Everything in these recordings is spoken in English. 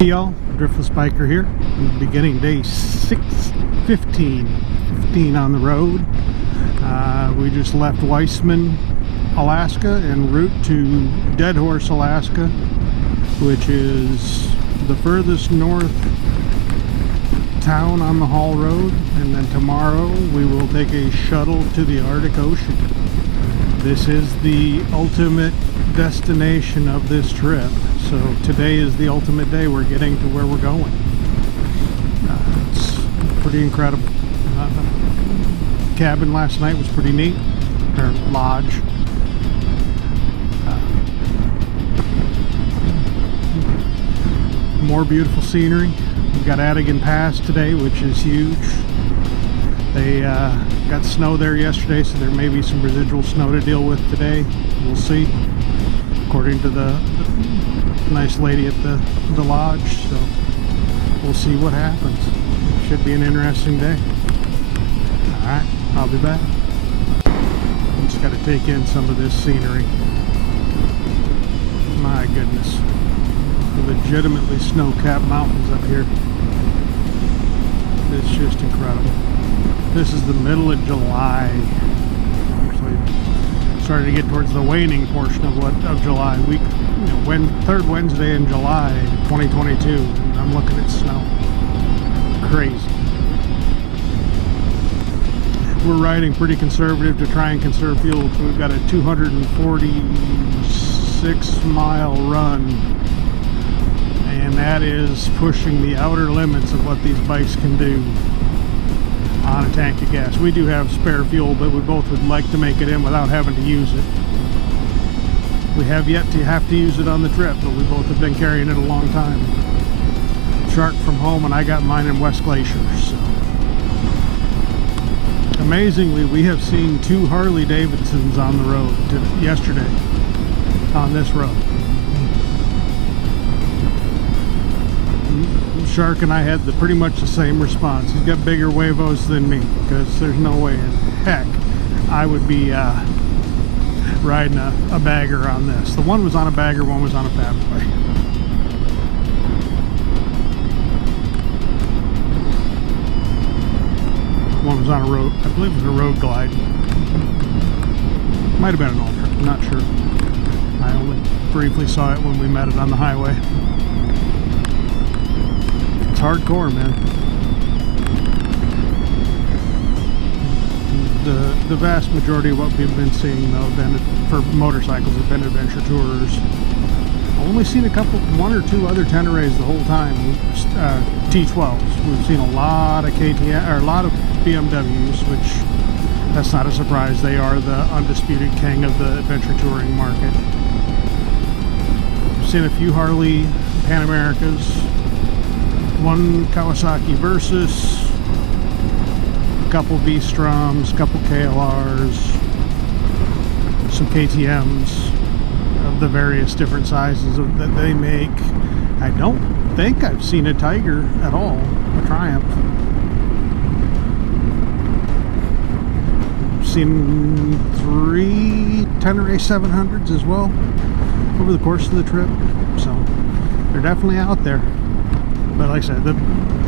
Hey y'all, Driftless Biker here. Beginning day 6:15 on the road. We just left Wiseman, Alaska, en route to Deadhorse, Alaska, which is the furthest north town on the haul road. And then tomorrow we will take a shuttle to the Arctic Ocean. This is the ultimate destination of this trip. So today is the ultimate day. We're getting to where we're going. It's pretty incredible. Cabin last night was pretty neat, or lodge. More beautiful scenery. We've got Atigun Pass today, which is huge. They got snow there yesterday, so there may be some residual snow to deal with today. We'll see, according to the nice lady at the lodge. So we'll see what happens. Should be an interesting day. Alright, I'll be back. Just got to take in some of this scenery. My goodness. Legitimately snow-capped mountains up here. It's just incredible. This is the middle of July. Actually, starting to get towards the waning portion of July. Week, third Wednesday in July 2022. And I'm looking at snow. Crazy. We're riding pretty conservative to try and conserve fuel. So we've got a 246-mile run, and that is pushing the outer limits of what these bikes can do on a tank of gas. We do have spare fuel, but we both would like to make it in without having to use it. We have yet to have to use it on the trip, but we both have been carrying it a long time. Shark from home, and I got mine in West Glacier. So amazingly, we have seen 2 Harley Davidsons on the road yesterday on this road. Shark and I had pretty much the same response. He's got bigger huevos than me, because there's no way in heck I would be riding a bagger on this. The one was on a bagger, one was on a fat boy. One was on a road, I believe it was a road glide. Might have been an Ultra, I'm not sure. I only briefly saw it when we met it on the highway. It's hardcore, man. The vast majority of what we've been seeing, though, for motorcycles have been adventure tours. Only seen one or two other Teneres the whole time. T12s. We've seen a lot of KTM, or a lot of BMWs, which that's not a surprise. They are the undisputed king of the adventure touring market. We've seen a few Harley Pan Americas, one Kawasaki Versus, a couple V-Stroms, a couple KLRs, some KTMs of the various different sizes that they make. I don't think I've seen a Tiger at all, a Triumph. I've seen 3 Tenere 700s as well over the course of the trip, so they're definitely out there. But like I said, the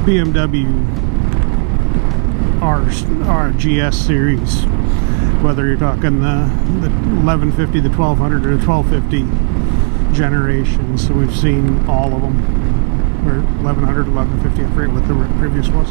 BMW R GS series, whether you're talking the 1150, the 1200, or the 1250 generations, so we've seen all of them. Or 1100, 1150, I forget what the previous was.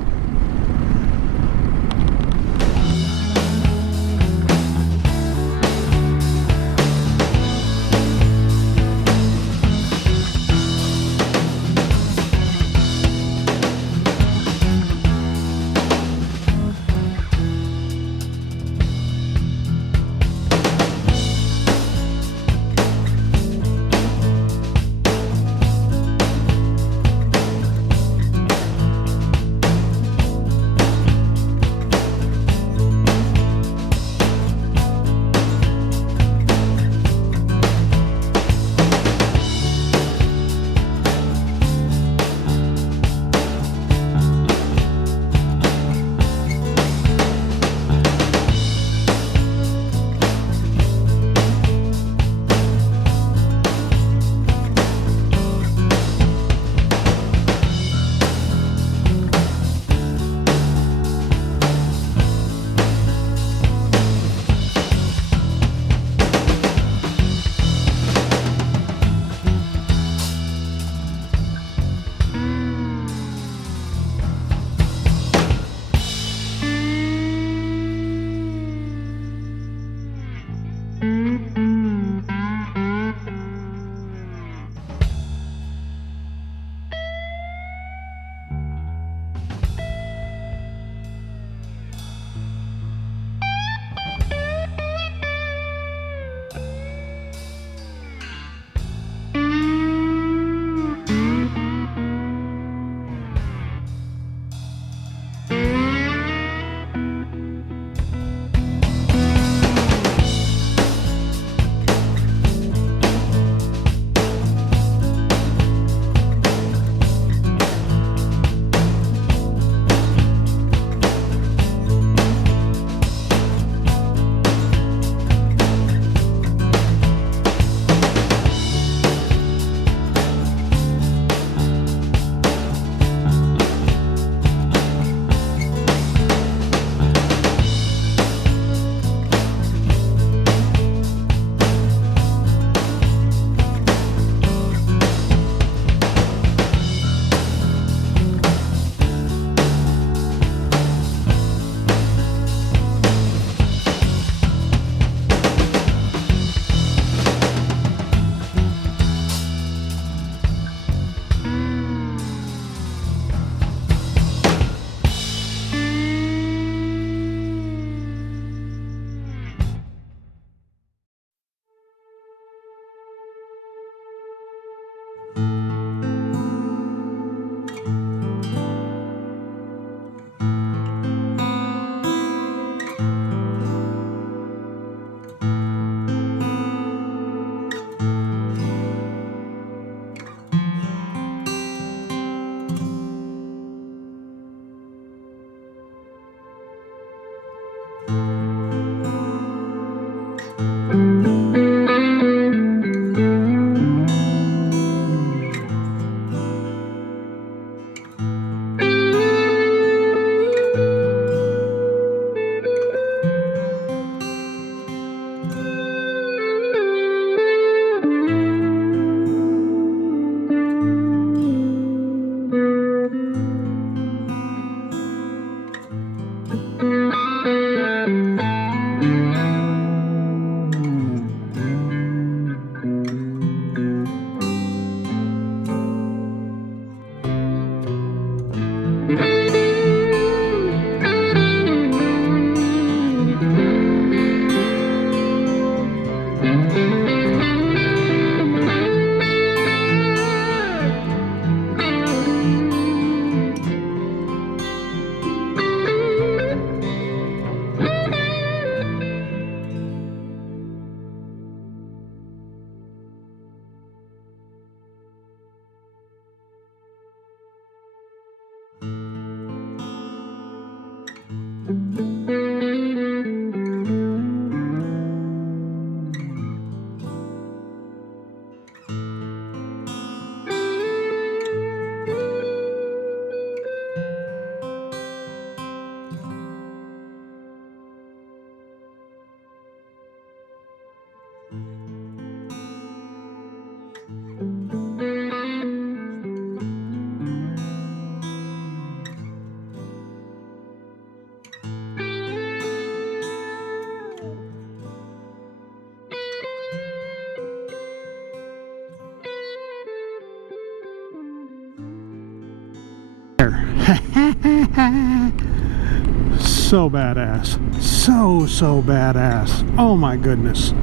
So badass. So badass. Oh my goodness.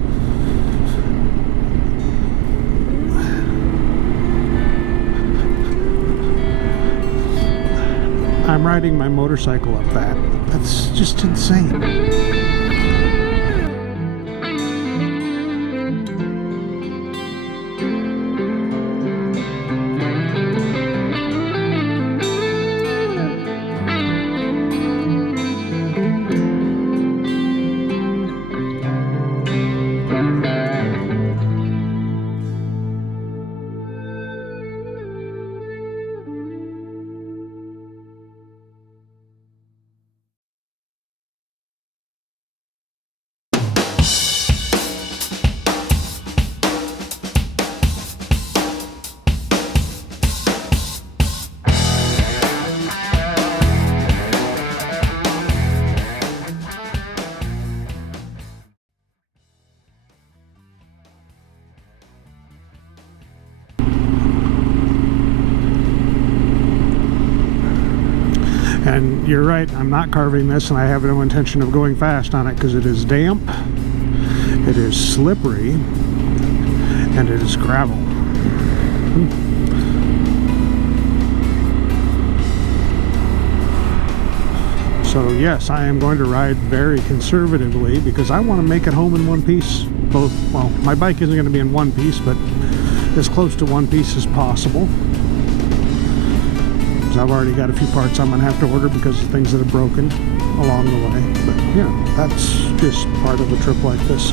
I'm riding my motorcycle up that. That's just insane. And you're right, I'm not carving this, and I have no intention of going fast on it because it is damp, it is slippery, and it is gravel. So yes, I am going to ride very conservatively because I want to make it home in one piece. Both, well, my bike isn't going to be in one piece, but as close to one piece as possible. I've already got a few parts I'm going to have to order because of things that have broken along the way. But, you know, that's just part of a trip like this.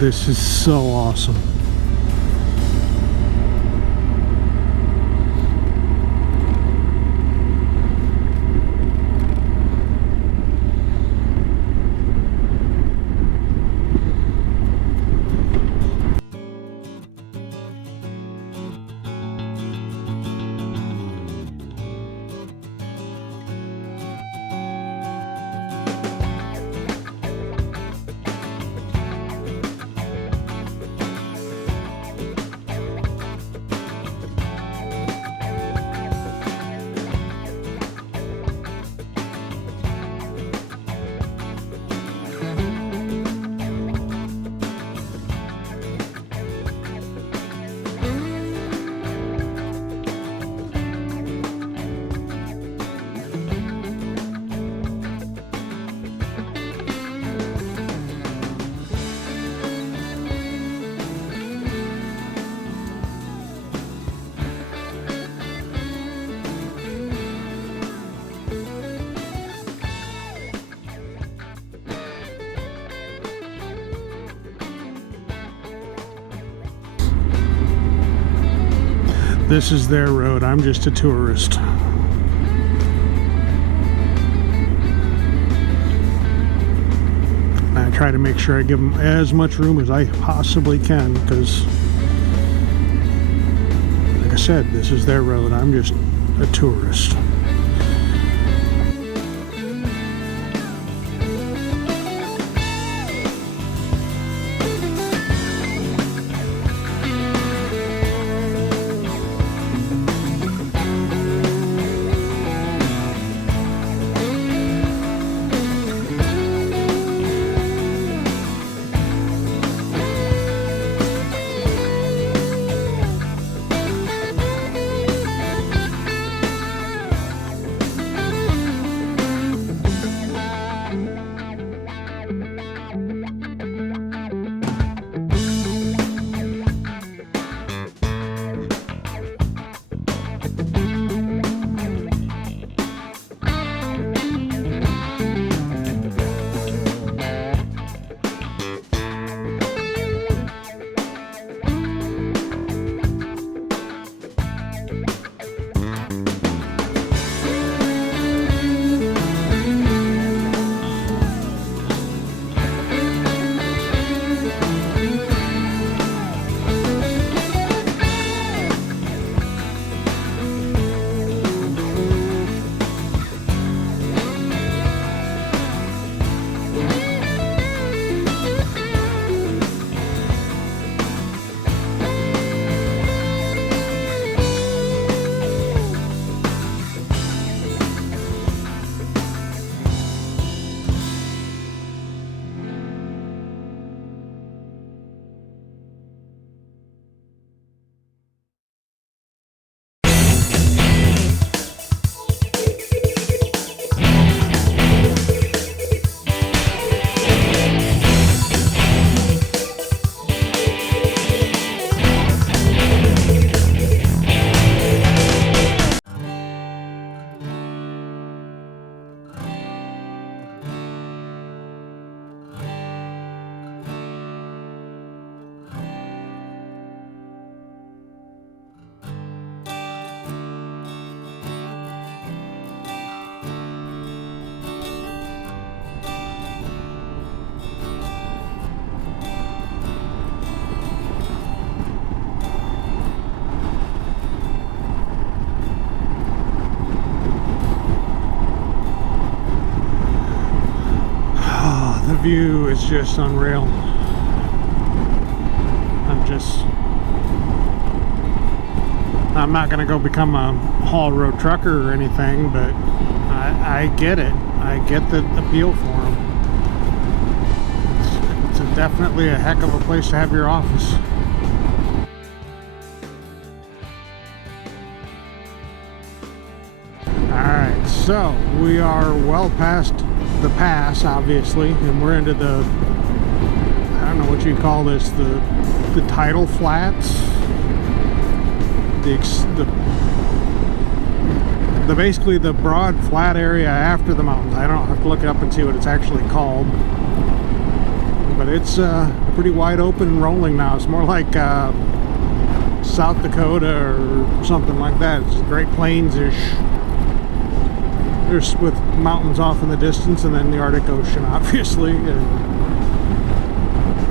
This is so awesome. This is their road. I'm just a tourist. I try to make sure I give them as much room as I possibly can because, like I said, this is their road. I'm just a tourist. View is just unreal. I'm not gonna go become a haul road trucker or anything, but I get it. I get the appeal for them. It's definitely a heck of a place to have your office. Alright, so we are well past the pass, obviously, and we're into the, I don't know what you call this, the tidal flats, the basically the broad flat area after the mountains. I don't have to look it up and see what it's actually called, but it's pretty wide open and rolling now. It's more like South Dakota or something like that. It's Great Plains-ish. There's with mountains off in the distance, and then the Arctic Ocean, obviously,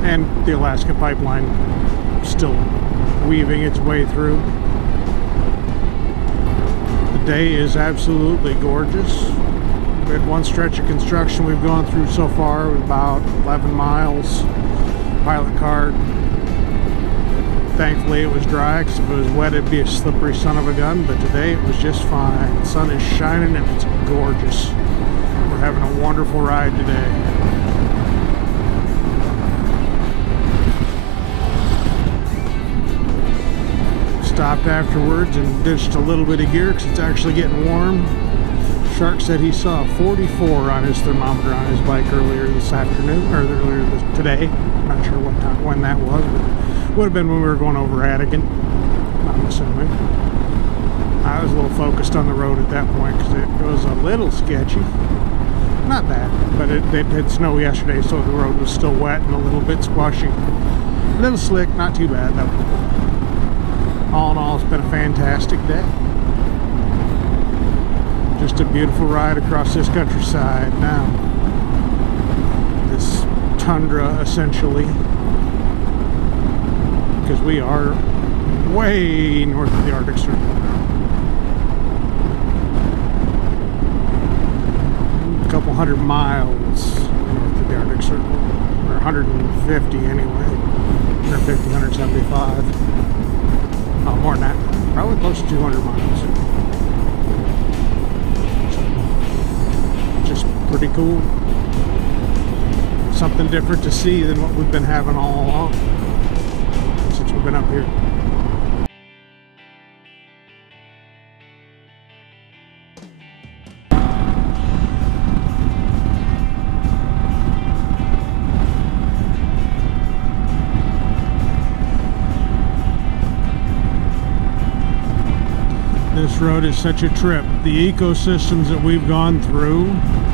and the Alaska Pipeline still weaving its way through. The day is absolutely gorgeous. We had one stretch of construction we've gone through so far, about 11 miles, pilot car. Thankfully it was dry, because if it was wet it'd be a slippery son of a gun, but today it was just fine. The sun is shining and it's gorgeous. We're having a wonderful ride today. Stopped afterwards and ditched a little bit of gear because it's actually getting warm. Shark said he saw 44 on his thermometer on his bike earlier this afternoon, or earlier today. I'm not sure what time, when that was, but would have been when we were going over Atigun, I'm assuming. I was a little focused on the road at that point because it was a little sketchy. Not bad, but it had snow yesterday, so the road was still wet and a little bit squashy. A little slick, not too bad though. all in all, it's been a fantastic day. Just a beautiful ride across this countryside now. This tundra, essentially, because we are way north of the Arctic Circle now. A couple hundred miles north of the Arctic Circle, or 150 anyway, 150, 175. Oh, more than that, probably close to 200 miles. Just pretty cool. Something different to see than what we've been having all along since we've been up here. This road is such a trip. The ecosystems that we've gone through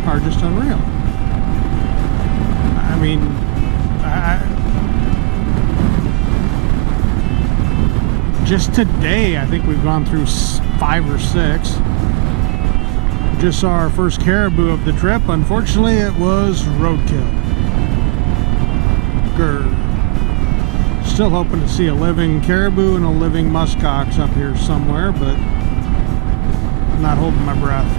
are just unreal. I mean, just today, I think we've gone through 5 or 6. We just saw our first caribou of the trip. Unfortunately, it was roadkill. Grr. Still hoping to see a living caribou and a living muskox up here somewhere, but I'm not holding my breath.